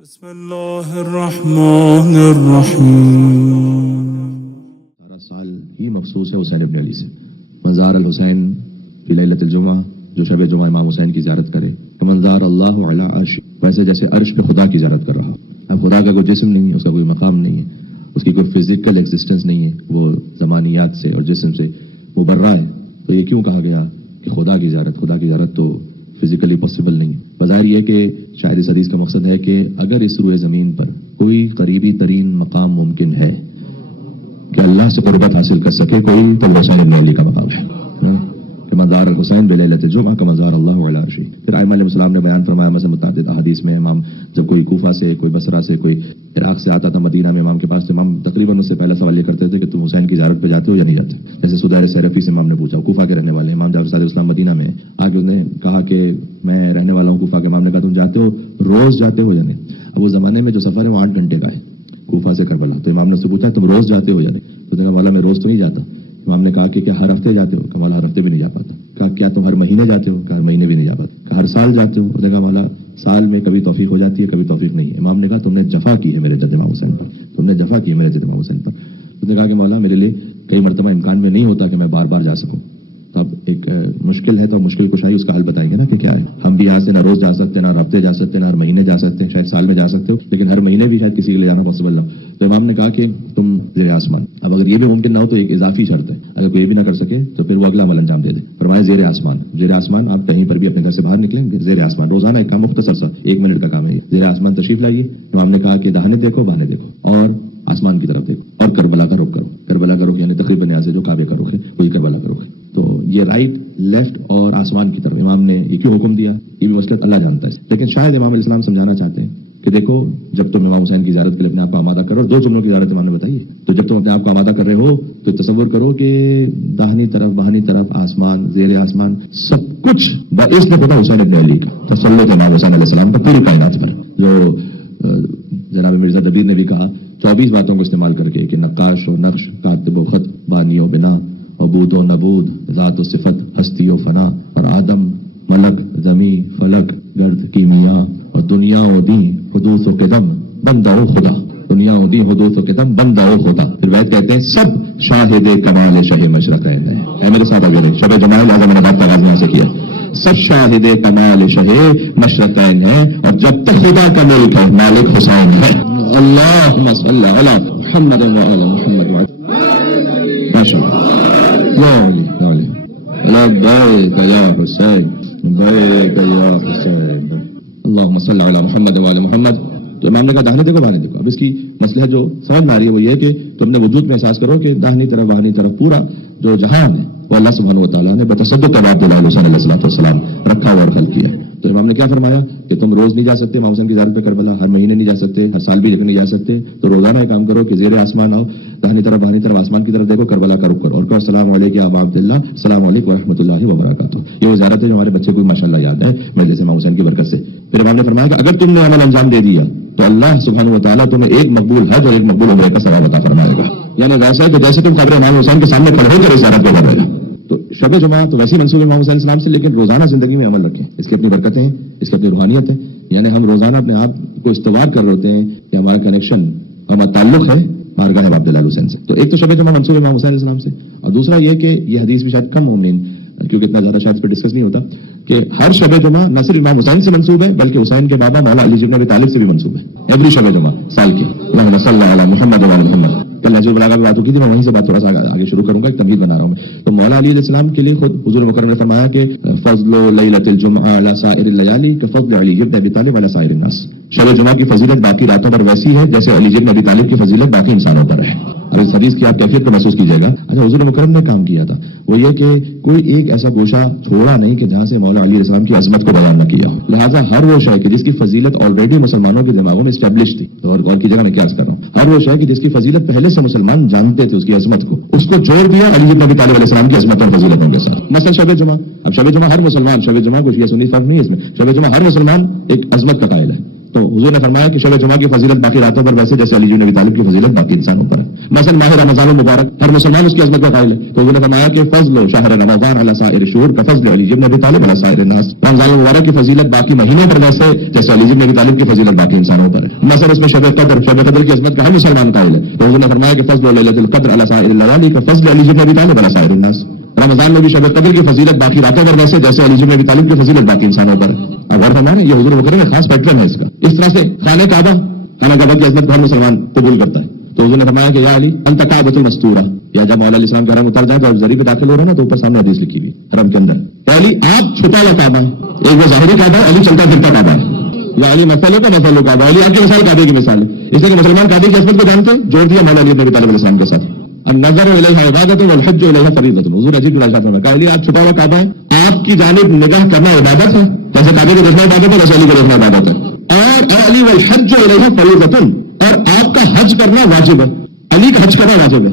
بسم اللہ الرحمن الرحیم۔ سارا سال ہی مخصوص ہے حسین ابن علی سے۔ منظار الحسین فی لیلۃ الجمعہ، جو شب جمعہ امام حسین کی زیارت کرے کہ منظار اللہ علی عرش، ویسے جیسے عرش پہ خدا کی زیارت کر رہا۔ اب خدا کا کوئی جسم نہیں ہے، اس کا کوئی مقام نہیں ہے، اس کی کوئی فزیکل ایگزسٹنس نہیں ہے، وہ زمانیات سے اور جسم سے مبرہ ہے۔ تو یہ کیوں کہا گیا کہ خدا کی زیارت تو فزیکلی پاسبل نہیں ہے؟ بظاہر یہ کہ شاید اس حدیث کا مقصد ہے کہ اگر اس روئے زمین پر کوئی قریبی ترین مقام ممکن ہے کہ اللہ سے قربت حاصل کر سکے کوئی، تو حسین ابن علی کا مقام ہے کہ منظار الحسین بلیلۃ الجمعہ کا منظار اللہ علی عرشہ۔ پھر ائمہ علیہ السلام نے بیان فرمایا، مثلا متعدد احادیث میں امام جب کوئی کوفہ سے، کوئی بصرہ سے، کوئی عراق سے آتا تھا مدینہ میں امام کے پاس، تو امام تقریباً اس سے پہلا سوال یہ کرتے تھے کہ تم حسین کی زیارت پہ جاتے ہو یا نہیں جاتے؟ جیسے سدیر سیرفی سے امام نے پوچھا، کوفہ کے رہنے والے امام جعفر صادق اسلام مدینہ میں آگے اس نے کہا کہ میں رہنے والا ہوں کوفہ کے۔ امام نے کہا تم جاتے ہو، روز جاتے ہو یا نہیں؟ اب اس زمانے میں جو سفر ہے وہ 8 گھنٹے کا ہے کوفہ سے کربلا، تو امام نے اس سے پوچھا تم روز جاتے ہو یا نہیں؟ تو اس نے کہا مولا میں روز تو نہیں جاتا۔ امام نے کہا کہ کیا ہر ہفتے جاتے ہو؟ کہا مولا ہر ہفتے بھی نہیں جا پاتا۔ کہا کیا تم ہر مہینے جاتے ہو؟ کہا ہر مہینے بھی نہیں جا پاتا۔ کہا ہر سال جاتے ہو؟ اس نے کہا مولا سال میں کبھی توفیق ہو جاتی ہے، کبھی توفیق نہیں ہے۔ امام نے کہا تم نے جفا کی ہے میرے جد امام حسین پر، تم نے جفا کی ہے میرے جد امام حسین پر۔ اس نے کہا کہ مولا میرے لیے کئی مرتبہ امکان میں نہیں ہوتا کہ میں بار بار جا سکوں، تو اب ایک مشکل ہے، تو مشکل کشائی اس کا حل بتائیں گے نا کہ کیا ہے۔ ہم بھی یہاں سے نہ روز جا سکتے، نہ ہر ہفتے جا سکتے، نہ ہر مہینے جا سکتے، شاید سال میں جا سکتے ہو، لیکن ہر مہینے بھی شاید کسی کے لیے جانا پاسبل نہ ہو۔ تو امام نے کہا کہ تم زیر آسمان، اب اگر یہ بھی ممکن نہ ہو تو ایک اضافی شرط ہے، اگر کوئی یہ بھی نہ کر سکے تو پھر وہ اگلا عمل انجام دے دے۔ فرمایا زیر آسمان، زیر آسمان آپ کہیں پر بھی اپنے گھر سے باہر نکلیں گے، زیر آسمان روزانہ ایک کام، مختصر سا 1 منٹ کا کام ہے، زیر آسمان تشریف لائیے۔ امام نے کہا کہ داہنے دیکھو، بہانے دیکھو، اور آسمان کی طرف دیکھو، اور کربلا کا رخ کرو۔ کربلا کا رخ یعنی تقریباً یہاں سے جو کعبے کا رخ ہے وہی کربلا کا رخ ہے۔ تو یہ رائٹ، لیفٹ اور آسمان کی طرف امام نے یہ کیوں حکم دیا، یہ بھی مسئلہ اللہ جانتا ہے، لیکن شاید امام علیہ السلام سمجھانا چاہتے ہیں کہ دیکھو جب تم امام حسین کی زیارت کے لیے اپنے آپ کو آمادہ کرو، 2 جملوں کی زیارت امام نے بتائی ہے، تو جب تم اپنے آپ کو آمادہ کر رہے ہو تو تصور کرو کہ داہنی طرف، بہانی طرف، آسمان، زیر آسمان، سب کچھ باعث خدا حسین ابن علی کا تسلط امام حسین علیہ السلام پر پوری کائنات پر۔ جو جناب مرزا دبیر نے بھی کہا 24 باتوں کو استعمال کر کے کہ نقاش و نقش، کاتب و خط، بانی و بنا، عبود و نبود، ذات و صفت، ہستی و فنا، اور آدم، ملک، زمیں، فلک، گرد، کیمیا، اور دنیا و دین، حدوث و قدم، بندہ و خدا۔ دنیا و دین، حدوث و قدم، بندہ و خدا۔ پھر وید کہتے ہیں سب شاہد کمال شہ مشرقین ہیں۔ اے میرے ساتھ آگے شب جمال اعظم نے بات کا آغاز یہاں سے کیا، سب شاہد کمال شہ مشرقین ہیں، اور جب تک خدا کا ملک ہے مالک حسین ہے۔ اللہم صلی علی محمد و علی محمد ماشاء اللہ۔ یا علی یا علی لبیک یا حسین، لبیک یا حسین، اللہم صلی علی محمد و علی محمد۔ تو امام نے کہا داہنے دیکھو، بہانے دیکھو۔ اب اس کی مسئلہ جو سمجھ میں آ رہی ہے وہ یہ ہے کہ تم نے وجود میں احساس کرو کہ داہنی طرف، بہانی طرف پورا جو جہان ہے وہ اللہ سبحانہ و تعالیٰ نے بتصدق عبداللہ حسین علیہ السلام رکھا ہوا اور خلق کیا ہے۔ تو امام نے کیا فرمایا کہ تم روز نہیں جا سکتے امام حسین کی زیارت پہ کربلا، ہر مہینے نہیں جا سکتے، ہر سال بھی نہیں جا سکتے، تو روزانہ ایک کام کرو کہ زیر آسمان آؤ، داہنی طرف، بہانی طرف، آسمان کی طرف دیکھو، کربلا کا رخ کرو اور کہو السلام علیکم ابا عبداللہ، السلام علیکم ورحمۃ اللہ وبرکاتہ۔ یہ وہ زیارت ہے جو ہمارے بچے کو ماشاءاللہ یاد ہے میرے جیسے امام حسین کی برکت سے۔ پھر امام نے فرمایا کہ اگر تم نے عمل انجام دے دیا تو اللہ سبحانہ و تعالیٰ تمہیں ایک مقبول حج اور ایک مقبول عمرہ کا ثواب عطا فرمائے گا، یعنی ویسا ہے کہ جیسے تم قبر امام حسین کے سامنے کھڑے ہو کر اس زیارت کو کرے گا۔ تو شب جمعہ تو ویسے منسوب امام حسین السلام سے، لیکن روزانہ زندگی میں عمل رکھیں، اس کی اپنی برکتیں ہیں، اس کی اپنی روحانیت ہے، یعنی ہم روزانہ اپنے آپ کو استوار کر رہے ہوتے ہیں کہ ہمارا کنیکشن، ہمارا تعلق ہے بارگاہ عبداللہ حسین سے۔ تو ایک تو شب جمعہ منسوب امام حسین السلام سے، اور دوسرا یہ کہ یہ حدیث بھی شاید کم مومن، کیونکہ اتنا زیادہ شاید اس پہ ڈسکس نہیں ہوتا، کہ ہر شب جمعہ نہ صرف امام حسین سے منسوب ہے بلکہ حسین کے بابا مولا علی بن ابی طالب سے بھی منسوب ہے، ایوری شب جمعہ سال کی۔ اللہم صلی علی محمد و علی محمد۔ کل نجی البلاغہ میں بات کی تھی، میں وہیں سے بات تھوڑا سا آگے شروع کروں گا، ایک تمہید بنا رہا ہوں میں۔ تو مولا علی علیہ السلام کے لیے خود حضور مکرم نے فرمایا کہ فضل لیلۃ الجمعہ علی سائر اللیالی کفضل علی بن ابی طالب علی سائر الناس۔ شب جمعہ کی فضیلت باقی راتوں پر ویسی ہے جیسے علی بن ابی طالب کی فضیلت باقی انسانوں پر ہے۔ اور اس حدیث کی آپ کیفیت کو محسوس کیجیے گا۔ اچھا حضور مکرم نے کام کیا تھا وہ یہ کہ کوئی ایک ایسا گوشہ چھوڑا نہیں کہ جہاں سے مولا علی علیہ السلام کی عظمت کو بیان نہ کیا ہو، لہٰذا ہر وہ شے کہ جس کی فضیلت آلریڈی مسلمانوں کے دماغوں میں اسٹیبلش تھی، اور کی جگہ میں کیا کر رہا ہوں، ہر وہ شے کہ جس کی فضیلت پہلے سے مسلمان جانتے تھے اس کی عظمت کو، اس کو جوڑ دیا علی بن ابی طالب علیہ السلام کی عظمت اور فضیلتوں کے ساتھ۔ مثلا شب جمعہ، اب شب جمعہ ہر مسلمان، شب جمعہ کو شیعہ سنی فرق نہیں ہے اس میں، شب جمعہ ہر مسلمان ایک عظمت کا قائل ہے، تو حضور نے فرمایا کہ شب جمعہ کی فضیلت باقی راتوں پر ویسے جیسے علی بن ابی طالب کی فضیلت باقی انسانوں پر ہے. مثلا ماہ رمضان المبارک ہر مسلمان اس کی عظمت کا قائل ہے. تو حضور نے فرمایا کہ فضل شہر رمضان علی سائر الشہور کفضل علی بن ابی طالب علی سائر الناس. رمضان المبارک کی فضیلت باقی مہینوں پر ویسے جیسے علی بن ابی طالب کی فضیلت باقی انسانوں پر ہے. مثلا اس میں شب قدر کی عظمت کا ہر مسلمان قائل ہے. تو حضور نے فرمایا کہ فضل لیلۃ القدر علی سائر الليالي کفضل علی بن ابی طالب علی سائر الناس. رمضان میں بھی شب قدر کی فضیلت باقی راتوں پر ویسے جیسے علی بن ابی طالب کی فضیلت باقی انسانوں پر ہے. اب غور فرمائیں یہ حضور مکرم کا خاص پیٹرن ہے اس کا. اس طرح سے خانہ کعبہ کی عظمت کو ہر مسلمان قبول کرتا ہے. تو حضور نے فرمایا کہ یا علی انت کعبۃ المستورہ. یا جب مولا علیہ السلام کا حرم اتر جائے تو ذریعے پہ داخل ہو رہا ہے نا تو اوپر سامنے حدیث لکھی ہوئی حرم کے اندر یا علی آپ چھپا ہوا کعبہ ہے. ایک وہ ظاہری کعبہ ہے, علی چلتا پھرتا کعبہ ہے. یا علی مسئلے کا مسئلہ کعبہ, علی آپ کی مثال کعبے کی مثال ہے. اس لیے کہ مسلمان کعبے کی عظمت کو جانتے ہیں, جوڑ دیا مولا علی بن ابی طالب علیہ السلام کے ساتھ. النظر الیہ عبادۃ والحج الیہ فریضۃ. حضور عجیب الفاظ میں کہا علی آپ چھپا ہوا کعبہ ہے, آپ کی جانب نگاہ کرنا عبادت ہے. جیسے کعبے کو دیکھنا عبادت ہے ویسے علی کو دیکھنا عبادت ہے. اور علی والحج الیہ فریضۃ, اور آپ کا حج کرنا واجب ہے. علی کا حج کرنا واجب ہے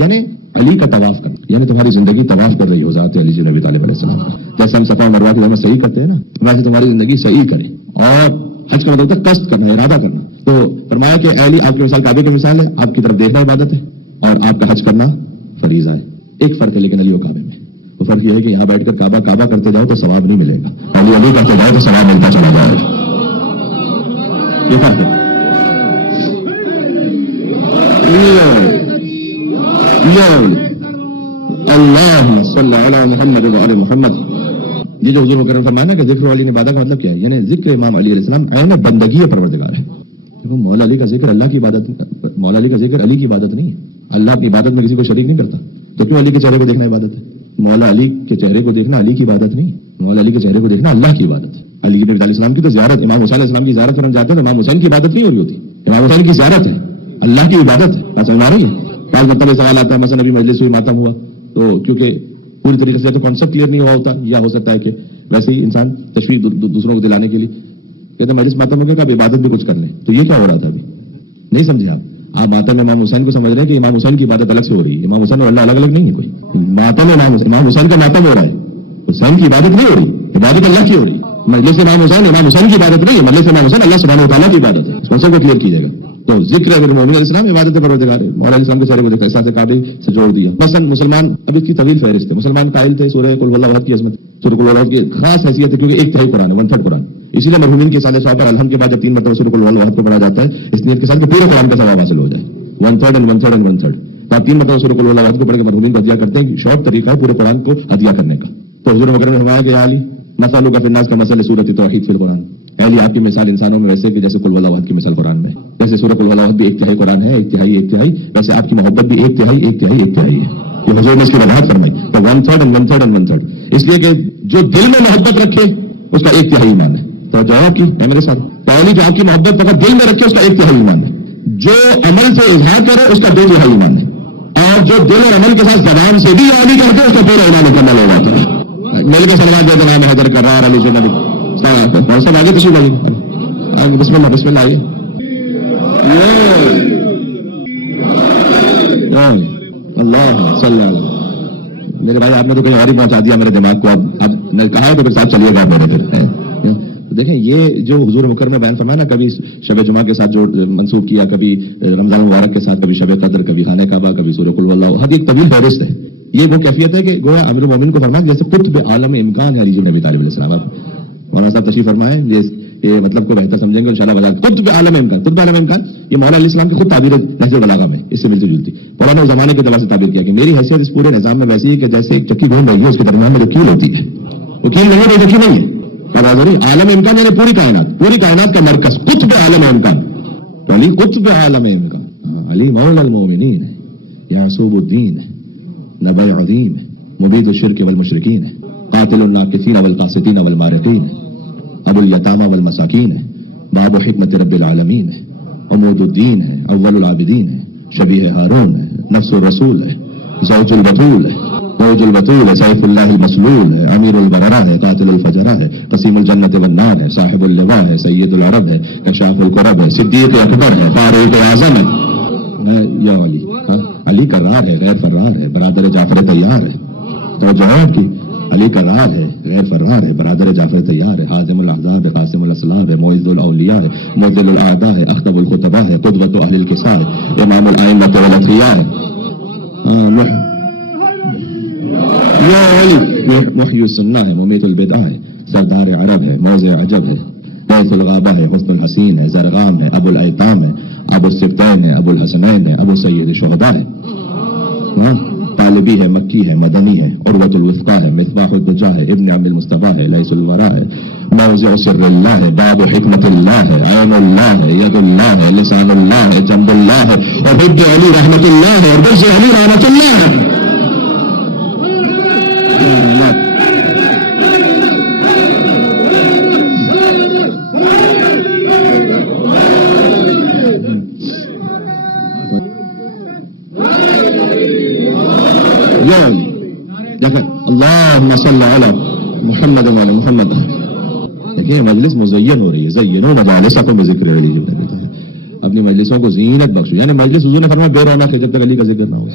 یعنی علی کا طواف کرنا, یعنی تمہاری زندگی طواف کر رہی ہو ذات علی بن ابی طالب علیہ السلام کا. جیسے ہم صفا و مروہ کی جمع صحیح کرتے ہیں نا, ویسے تمہاری زندگی صحیح کرے. اور حج کا مطلب قصد کرنا, ارادہ کرنا. تو فرمایا کہ علی آپ کی مثال کعبے کی مثال ہے, آپ کی طرف دیکھنا عبادت ہے اور آپ کا حج کرنا فریضہ ہے. ایک فرق ہے لیکن علی و کعبے میں, وہ فرق یہ ہے کہ یہاں بیٹھ کر کعبہ کرتے جاؤ تو ثواب نہیں ملے گا, علی کرتے جاؤ تو ثواب ملتا چلا جائے گا. یہ فرق ہے. اللہ صلی علی محمد وعلی محمد. یہ جو حضور مکرم فرمایا نا کہ ذکر علی عبادت کا مطلب کیا ہے, یعنی ذکر امام علی علیہ السلام عین بندگی پروردگار ہے. دیکھو مولا علی کا ذکر اللہ کی عبادت, مولا علی کا ذکر علی کی عبادت نہیں ہے. اللہ اپنی عبادت میں کسی کو شریک نہیں کرتا. تو کیوں علی کے چہرے کو دیکھنا عبادت ہے؟ مولا علی کے چہرے کو دیکھنا علی کی عبادت نہیں, مولا علی کے چہرے کو دیکھنا اللہ کی عبادت ہے. علی بن ابی طالب السلام کی تو زیارت, امام حسین علیہ السلام کی زیارت کرنے جاتے ہیں تو امام حسین کی عبادت نہیں ہو رہی ہوتی, امام حسین کی زیارت ہے, اللہ کی عبادت ہے. بات سمجھ آ رہی ہے؟ بعض مرتبہ سوال آتا ہے مثلا ابھی مجلس ہوئی ماتم ہوا تو کیونکہ پوری طریقے سے تو کانسیپٹ کلیئر نہیں ہوا ہوتا, یا ہو سکتا ہے کہ ویسے ہی انسان تشویش دوسروں کو دلانے کے لیے کہتے ہیں مجلس ماتم ہو گیا کہ اب عبادت بھی کچھ کر لیں. تو یہ کیا ہو رہا تھا ابھی نہیں سمجھے آپ ماتم میں امام حسین کو سمجھ رہے ہیں کہ امام حسین کی عبادت الگ سے ہو رہی ہے. امام حسین اور اللہ الگ الگ نہیں ہے. کوئی ماتم میں امام حسین کا ماتم ہو رہا ہے, حسین کی عبادت نہیں ہو رہی, عبادت اللہ کی ہو رہی. مجلس امام حسین کی عبادت نہیں ہے, مجلس امام حسین اللہ سبحانہ و تعالیٰ کی عبادت ہے. اس کو کلیئر کیجیے گا. تو ذکر امیر المومنین علیہ السلام عبادت پروردگار ہے. مولا علیہ السلام کے چہرے کو دیکھا, احساس کعبے سے جوڑ دیا. مثلا مسلمان, اب اس کی طویل فہرست ہے. مسلمان قائل تھے سورہ قل واللہ احد کی عظمت, سورہ قل واللہ احد کی خاص حیثیت ہے کیونکہ ایک تہائی قرآن ہے, 1/3 قرآن. اسی لیے مرحومین کے سال صحابہ الحمد کے بعد جب 3 مرتبہ سورہ قل واللہ احد کو پڑھا جاتا ہے اس نیت کے ساتھ کہ پورے قرآن کا ثواب حاصل ہو جائے. 1/3 and 1/3 and 1/3. تو آپ 3 مرتبہ سورہ قل واللہ احد کو پڑھ کے مرحومین کو ہدیہ کرتے ہیں. شارٹ طریقہ ہے پورے قرآن کو ہدیہ کرنے کا. تو حضور مکرم نے فرمایا کہ یا علی مثلک فی الناس کمثل سورۃ توحید فی القرآن. علی آپ کی مثال انسانوں میں ویسے کہ جیسے قل واللہ احد کی مثال قرآن میں. ویسے سورہ قل واللہ احد بھی ایک تہائی قرآن ہے, ایک تہائی. ویسے آپ کی محبت بھی ایک تہائی ہے. یہ حضور نے اس کی وضاحت فرمائی. تو 1/3 and 1/3 and 1/3 اس لیے کہ جو دل میں محبت رکھے اس کا ایک تہائی ایمان ہے. تو جواب کی ہے میرے ساتھ, پہلی جو آپ کی محبت فقط دل میں رکھے اس کا ایک تہائی ایمان ہے. جو عمل سے اظہار کرے اس کا 2 تہائی ایمان ہے. اور جو دل اور عمل کے ساتھ زبان سے بھی علی کرتے اس کا پورا ایمان مکمل ہو جاتا ہے. مل کے سلمان دے جناب حیدر کرار علی سے نبی اور سب آگے تشریف لائیے. بسم اللہ آئیے. اللہ صلی اللہ میرے بھائی آپ نے تو کہیں اور ہی پہنچا دیا میرے دماغ کو. اب نے کہا ہے تو پھر ساتھ چلیے گا میرے. پھر دیکھیں یہ جو حضور مکرم نے بیان فرمایا نا, کبھی شب جمعہ کے ساتھ جو منسوخ کیا, کبھی رمضان مبارک کے ساتھ, کبھی شب قدر, کبھی خانہ کعبہ, کبھی سورہ قل واللہ احد, ایک طویل فہرست ہے. یہ وہ کیفیت ہے کہ گویا امیر المومنین کو فرمایا جیسے قطب عالم امکان ہے علی بن ابی طالب علیہ السلام. مولانا صاحب تشریف فرمائیں, یہ مطلب کو بہتر سمجھیں گے انشاءاللہ. بجا قطب عالم امکان, قطب عالم امکان یہ مولانا علیہ السلام کی خود تعبیر نہج البلاغہ میں اس سے ملتی جلتی. مولانا اس زمانے کے اعتبار سے تعبیر کیا کہ میری حیثیت اس پورے نظام میں ویسی ہے کہ جیسے ایک چکی گھوم رہی ہے, اس کے درمیان میں جو کیل ہوتی ہے وہ کیل نہیں ہے, چکی نہیں ہے. عالم امکان یعنی پوری کائنات کا مرکز قطب عالم امکان. تو علی قطب عالم امکان, علی مولا المومنین ہے, یعصوب الدین ہے, نبی عظیم ہے, مبید الشرک والمشرکین ہے, قاتل الناکثین والقاسطین والمارقین ہے, ابو الیتامى والمساکین ہے, باب حکمت رب العالمین ہے, عمود الدین ہے, اول العابدین ہے, شبیہ ہارون ہے, نفس الرسول ہے, زوج البطول ہے, فوج البطول ہے, سیف اللہ المسلول ہے, امیر البررہ ہے, قاتل الفجرہ ہے, قسیم الجنت والنار ہے, صاحب اللواء ہے, سید العرب ہے, کشاف القرب ہے, صدیق اکبر ہے, فاروق اعظم ہے. یا علی علی کرار ہے, غیر فرار ہے, برادر جعفر طیار ہے. تو جواب کی علی کرار ہے، غیر فرار ہے، برادر جعفر تیار ہے، حازم الاحزاب ہے، قاسم الاسلاب ہے، معز الاولیاء ہے، معزل الاعداء ہے، اخطب الخطباء ہے، قدوۃ اہل الکساء ہے، امام الائمۃ والاتقیاء ہے، محی السنہ ہے، ممیت البدع ہے، سردار عرب ہے، موضع عجب ہے، بیت الغابہ ہے، حسن الحسین ہے، زرغام ہے، ابو الایتام ہے، ابو السبتین ہے، ابو الحسنین ہے، ابو سید شہداء ہے، طالبی ہے، مکی ہے، مدنی ہے، عروۃ الوثقیٰ ہے، مصباح الدجا ہے، ابن عبد المصطفیٰ ہے، لیث الورا ہے، موضع سر اللہ ہے، باب حکمت اللہ ہے، عین اللہ ہے، ید اللہ ہے، لسان اللہ ہے، جنب اللہ ہے، اور حب علی رحمت اللہ ہے، اور بغض علی رحمت اللہ ہے. اللہم صلی علی محمد وعلی محمد. دیکھیں مجلس مزین ہو رہی ہے، زینوا مجالسکم بذکر علی. اپنی مجلسوں کو زینت بخشو، یعنی مجلس حضور نے فرمایا بے رونق ہے جب تک علی کا ذکر نہ ہو.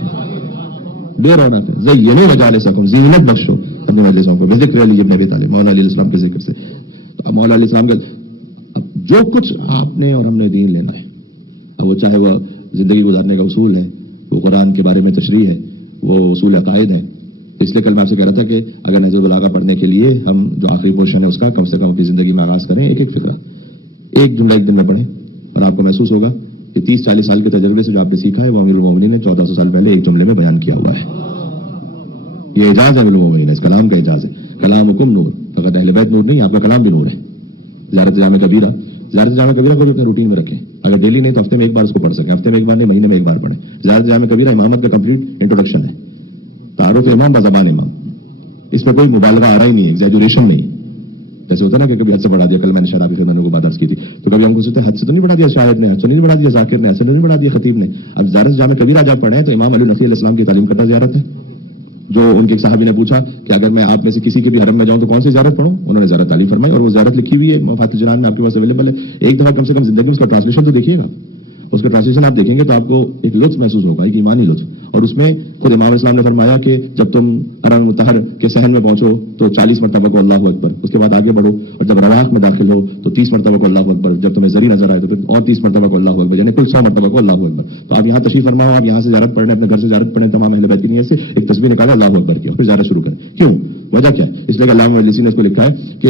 بے رونق ہے، زینوا مجالسکم، زینت بخشو اپنی مجلسوں کو بذکر علی ابن ابی طالب، مولا علی علیہ السلام کے ذکر سے. تو اب مولا علیہ السلام کا جو کچھ آپ نے اور ہم نے دین لینا ہے، اب وہ چاہے وہ زندگی گزارنے کا اصول ہے، وہ قرآن کے بارے میں تشریح ہے، وہ اصول عقائد ہے. اس لیے کل میں آپ سے کہہ رہا تھا کہ اگر نہج البلاغہ پڑھنے کے لیے ہم جو آخری پورشن ہے اس کا کم سے کم اپنی زندگی میں آغاز کریں، ایک ایک فقرہ، ایک جملہ ایک دن میں پڑھیں، اور آپ کو محسوس ہوگا کہ 30-40 سال کے تجربے سے جو آپ نے سیکھا ہے وہ امیر المومنین نے 1400 سال پہلے ایک جملے میں بیان کیا ہوا ہے. یہ اعجاز ہے امیر المومنین، اس کلام کا اعجاز ہے. کلامکم نور، فقط اہل بیت نور نہیں، آپ کا کلام بھی نور ہے. زیارت جامع کبیرہ، زیارت جامع کبیرہ کو بھی اپنے روٹین میں رکھیں. اگر ڈیلی نہیں تو ہفتے میں ایک بار اس کو پڑھ سکیں، ہفتے میں ایک بار نہیں، مہینے میں ایک بار پڑھیں. زیارت جامع کبیرہ امامت کا کمپلیٹ انٹروڈکشن ہے، تعارف امام بزبان امام. اس میں کوئی مبالغہ آ رہا ہی نہیں ہے، ایگزیجوریشن نہیں. جیسے ہوتا ہے نا کہ کبھی حد سے بڑھا دیا. کل میں نے شرابی خدمت کو بات عرض کی تھی، تو کبھی ہم کو سوچتے ہیں حد سے تو نہیں بڑھا دیا شاعر نے، حد سے نہیں بڑھا دیا ذاکر نے، حد سے نہیں بڑھا دیا خطیب نے. اب زیارت جامع کبیرہ جب پڑھیں تو امام علی نقی علیہ السلام کی تعلیم کرتا زیارت ہے. جو ان کے ایک صحابی نے پوچھا کہ اگر میں آپ میں سے کسی کے بھی حرم میں جاؤں تو کون سی زیارت پڑھوں، انہوں نے زیارت تعلیم فرمائی، اور وہ زیارت لکھی ہوئی ہے مفاتیح الجنان میں، آپ کے پاس اویلیبل ہے. ایک دفعہ کم سے کم زندگی میں اس کا ٹرانسلیشن تو دیکھیے گا. اس کا ٹرانسلیشن آپ دیکھیں گے تو آپ کو ایک لطف محسوس ہوگا، ایک ایمانی لطف. اور اس میں خود امام اسلام نے فرمایا کہ جب تم حرم مطہر کے صحن میں پہنچو تو 40 مرتبہ کو اللہ اکبر، اس کے بعد آگے بڑھو، اور جب رواق میں داخل ہو تو 30 مرتبہ کو اللہ اکبر، جب تمہیں زری نظر آئے تو پھر اور 30 مرتبہ کو اللہ اکبر، یعنی کل 100 مرتبہ کو اللہ اکبر. تو آپ یہاں تشریف فرماؤ، آپ یہاں سے زیارت پڑھیں، اپنے گھر سے زیارت پڑھیں، تمام اہل بیت کی نیت سے ایک تسبیح نکالیں، اللہ اکبر کی، اور پھر زیارت شروع کریں. کیوں؟ وجہ کیا ہے؟ اس لیے کہ علامہ مجلسی نے اس کو لکھا ہے کہ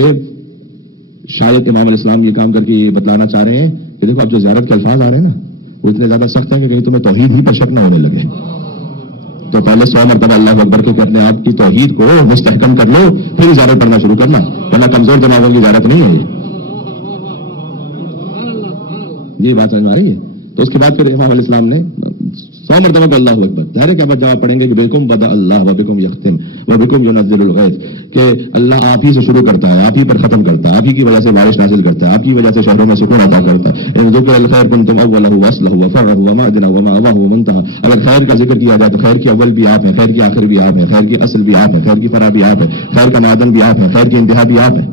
شاید امام علیہ السلام یہ کام کر کے یہ بتلانا چاہ رہے ہیں کہ دیکھو اب جو زیارت کے الفاظ آ رہے ہیں نا وہ اتنے زیادہ سخت ہیں کہ کہیں تمہیں توحید ہی پر شک نہ ہونے لگے. تو پہلے 100 مرتبہ اللہ اکبر کے اپنے آپ کی توحید کو مستحکم کر لو، پھر اجارت پڑھنا شروع کرنا، ورنہ کمزور دماغوں کی اجارت نہیں ہے. یہ بات سمجھ میں آ رہی ہے؟ تو اس کے بعد پھر امام علیہ السلام نے 100 مرتبہ کو اللہ اکبر. ظاہر ہے کہ اب جواب پڑھیں گے کہ بکم بدا اللہ و بکم یختم و بکم ینزل الغیث، کہ اللہ آپ ہی سے شروع کرتا ہے، آپ ہی پر ختم کرتا ہے، آپ ہی کی وجہ سے بارش نازل کرتا ہے، آپ کی وجہ سے شہروں میں سکون عطا کرتا ہے. ان ذکر الخیر کنتم اولہ واصلہ وفرہ ومعدنہ ومأوہ ومنتہا. اگر خیر کا ذکر کیا جائے تو خیر کی اول بھی آپ ہیں، خیر کی آخر بھی آپ ہیں، خیر کی اصل بھی آپ ہیں، خیر کی فرع بھی آپ ہے، خیر کا معدن بھی آپ ہے، خیر کی انتہا بھی آپ ہے.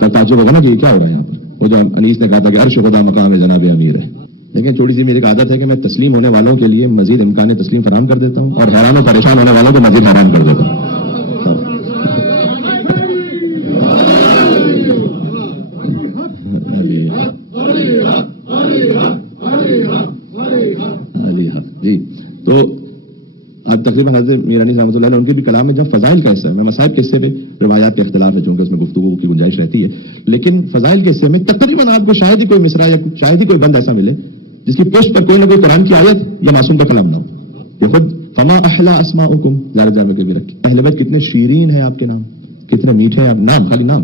تو تعجب ہوگا نا کہ یہ کیا ہو رہا ہے یہاں پر. وہ جو انیس نے کہا تھا کہ عرش خدا مقام جناب امیر ہے. لیکن تھوڑی سی میری عادت ہے کہ میں تسلیم ہونے والوں کے لیے مزید امکان تسلیم فراہم کر دیتا ہوں، اور حیران و پریشان ہونے والوں کو مزید حیران کر دیتا ہوں. جی تو اب تقریباً حضرت میرانی رحمۃ اللہ علیہ ان کے بھی کلام میں جب فضائل کا حصہ ہے، میں مصائب کے حصے پہ روایات کے اختلاف ہے چونکہ اس میں گفتگو کی گنجائش رہتی ہے، لیکن فضائل کے حصے میں تقریباً آپ کو شاید ہی کوئی مصرع یا شاید ہی کوئی بند ایسا ملے جس کی پشت پر کوئی نہ کوئی قرآن کی آیت یا معصوم کا کلام نہ ہو. یہ خود فما احلا اسماءکم زیارت جامع کبیرہ، اہل بیت کتنے شیرین ہیں آپ کے نام، کتنے میٹھے ہیں آپ. نام، خالی نام.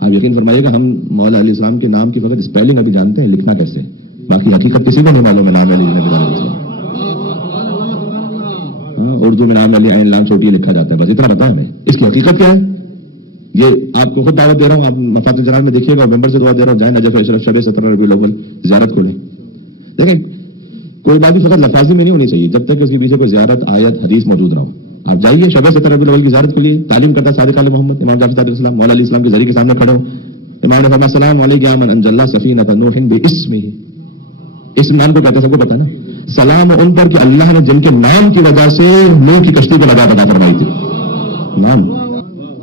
آپ یقین فرمائیے گا ہم مولا علیہ السلام کے نام کی فقط اسپیلنگ ابھی جانتے ہیں، لکھنا کیسے، باقی حقیقت کسی کو نہیں معلوم ہے. نام علی نبی علیہ السلام، اردو میں نام علی عین لام چھوٹی لکھا جاتا ہے، بس اتنا پتا ہے ہمیں. اس کی حقیقت کیا ہے یہ آپ کو خود دعوت دے رہا ہوں. آپ مفاتیح الجنان میں دیکھیے گا، ممبر سے دعا دے رہا ہوں، جائیں نجف اشرف شب 17 ربیع الاول زیارت کھولیں. دیکھیں کوئی بات بھی فقط لفاظی میں نہیں ہونی چاہیے جب تک اس کے پیچھے کوئی زیارت آیت حدیث موجود نہ ہو. آپ جائیے شب 17 ربیع الاول کی زیارت کھولیے. تعلیم کرتا صادق آل محمد امام جعفر علیہ السلام مولا علیہ السلام کے ذریعے کے سامنے کھڑے ہو. امام نے فرمایا السلام علیکم یا من انجل اللہ سفینۃ نوح باسمہ. اس نام کو کہتے ہیں، سب کو پتا ہے نا. سلام ان پر کہ اللہ نے جن کے نام کی وجہ سے نوح کی کشتی کو نجات عطا فرمائی تھی. نام